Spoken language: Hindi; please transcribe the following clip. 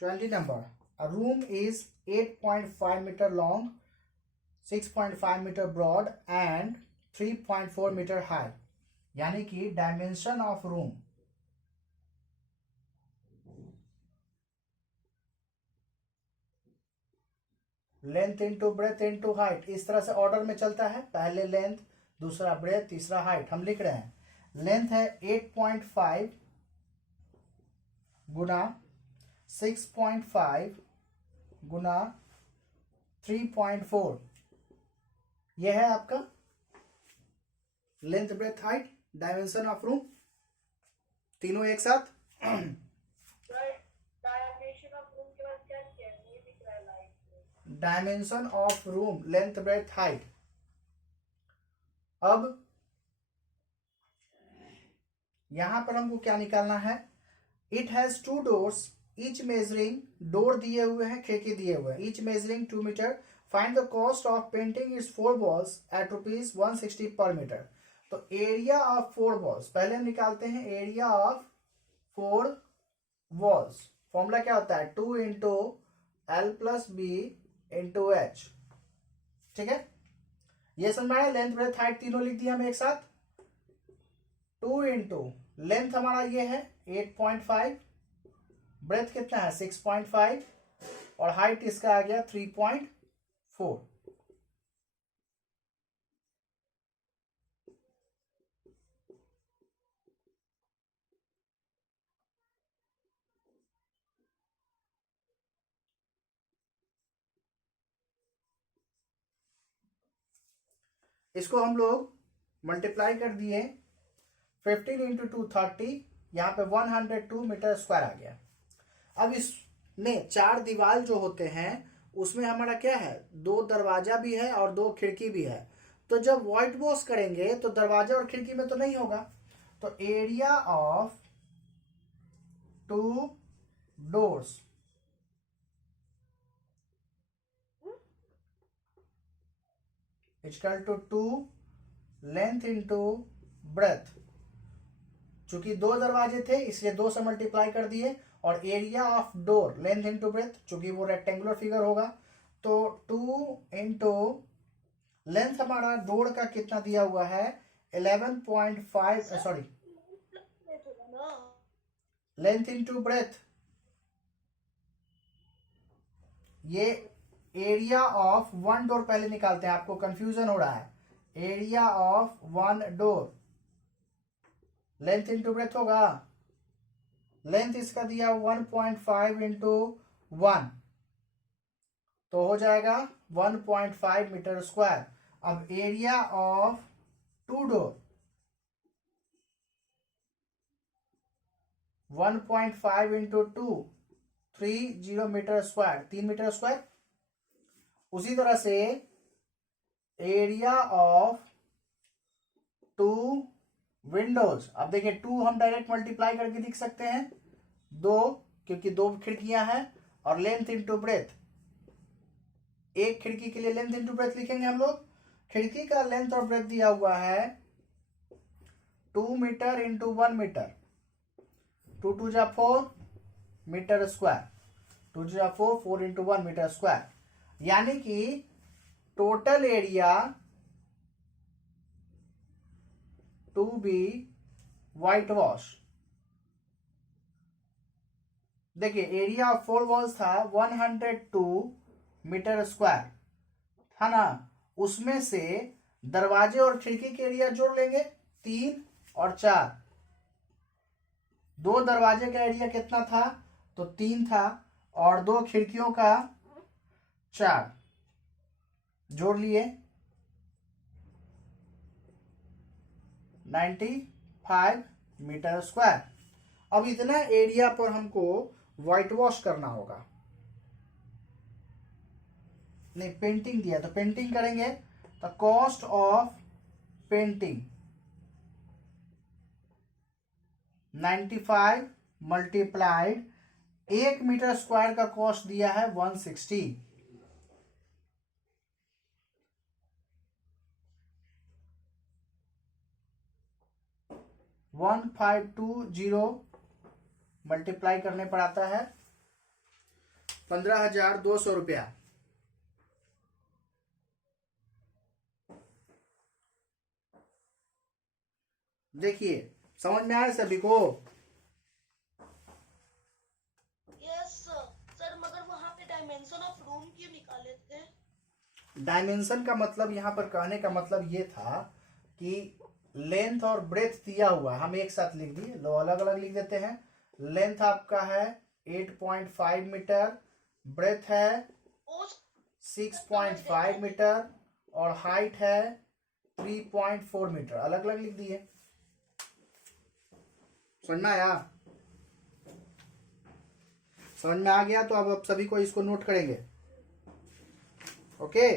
20 number. A room is 8.5 meter long, 6.5 meter broad and 3.4 meter high. यानी कि dimension of room, length into breath into height, इस तरह से ऑर्डर में चलता है. पहले लेंथ, दूसरा ब्रेथ, तीसरा हाइट. हम लिख रहे हैं लेंथ है 8.5 गुना 6.5 गुना 3.4. यह है आपका length breadth height dimension of room, तीनों एक साथ. Dimension of room, length breadth height. अब यहां पर हमको क्या निकालना है? It has 2 doors, each measuring, door दिए हुए हैं, खिड़की दिए हुए हैं, each measuring 2 metre. Find the cost of painting its 4 walls at ₹160 per meter. तो एरिया ऑफ 4 walls, पहले हम निकालते हैं एरिया ऑफ 4 walls. फॉर्मूला क्या होता है? 2 into l plus b into h. ठीक है, ये समझ में आया? लेंथ ब्रेथ हाइट तीनों लिख दिया हमने एक साथ. 2 इंटू लेंथ हमारा ये है 8.5, ब्रेथ कितना है 6.5 और हाइट इसका आ गया 3.4. इसको हम लोग मल्टीप्लाई कर दिए. 15 इंटू 2 30, यहाँ पे 102 मीटर स्क्वायर आ गया. अब इसमें 4 दीवार जो होते हैं उसमें हमारा क्या है? 2 दरवाजा भी है और 2 खिड़की भी है. तो जब व्हाइट वॉश करेंगे तो दरवाजा और खिड़की में तो नहीं होगा. तो area of 2 doors equal to 2 length into breadth. चूंकि 2 दरवाजे थे इसलिए 2 से मल्टीप्लाई कर दिए. और area of door, length into breadth, चूंकि वो रेक्टेंगुलर फिगर होगा तो 2 इंटू लेंथ हमारा डोर का कितना दिया हुआ है 11.5, सॉरी लेंथ इंटू ब्रेथ. ये एरिया ऑफ 1 डोर पहले निकालते हैं, आपको कंफ्यूजन हो रहा है. Area of 1 door length into breadth होगा. लेंथ इसका दिया 1.5 इंटू 1 तो हो जाएगा 1.5 मीटर स्क्वायर. अब area of 2 door 1.5 into 2 30 metre square, 3 metre square. उसी तरह से एरिया ऑफ 2 विंडोज, अब देखिए 2 हम डायरेक्ट मल्टीप्लाई करके लिख सकते हैं 2, क्योंकि 2 खिड़कियां हैं. और लेंथ इंटू ब्रेथ, एक खिड़की के लिए लेंथ इंटू ब्रेथ लिखेंगे हम लोग. खिड़की का लेंथ और ब्रेथ दिया हुआ है 2 मीटर इंटू 1 मीटर. 2 2 जा 4 मीटर स्क्वायर, 2 जा 4, 4 इंटू 1 मीटर स्क्वायर. यानी कि total area to be white wash. देखिए एरिया ऑफ 4 वॉल्स था 102 मीटर स्क्वायर, था ना. उसमें से दरवाजे और खिड़की के एरिया जोड़ लेंगे 3 और 4. 2 दरवाजे का एरिया कितना था? तो 3 था. और 2 खिड़कियों का 4 जोड़ लिए 95 मीटर स्क्वायर. अब इतना एरिया पर हमको व्हाइट वॉश करना होगा. नहीं, पेंटिंग दिया तो पेंटिंग करेंगे. The cost of painting 95 multiplied 1 metre square का कॉस्ट दिया है 160. 1520 मल्टीप्लाई करने पर आता है 15,200 रुपया। देखिए समझ में आया सभी को? यस सर, मगर वहाँ पे डायमेंशन ऑफ रूम क्यों निकाले थे? डायमेंशन का मतलब यहाँ पर कहने का मतलब ये था कि लेंथ और ब्रेथ दिया हुआ है, हम एक साथ लिख दिए, लो अलग अलग लिख देते हैं। लेंथ आपका है 8.5 मीटर, ब्रेथ है 6.5 मीटर और हाइट है 3.4 मीटर, अलग अलग लिख दिए। समझ में आया? समझ में आ गया तो अब सभी को इसको नोट करेंगे। ओके।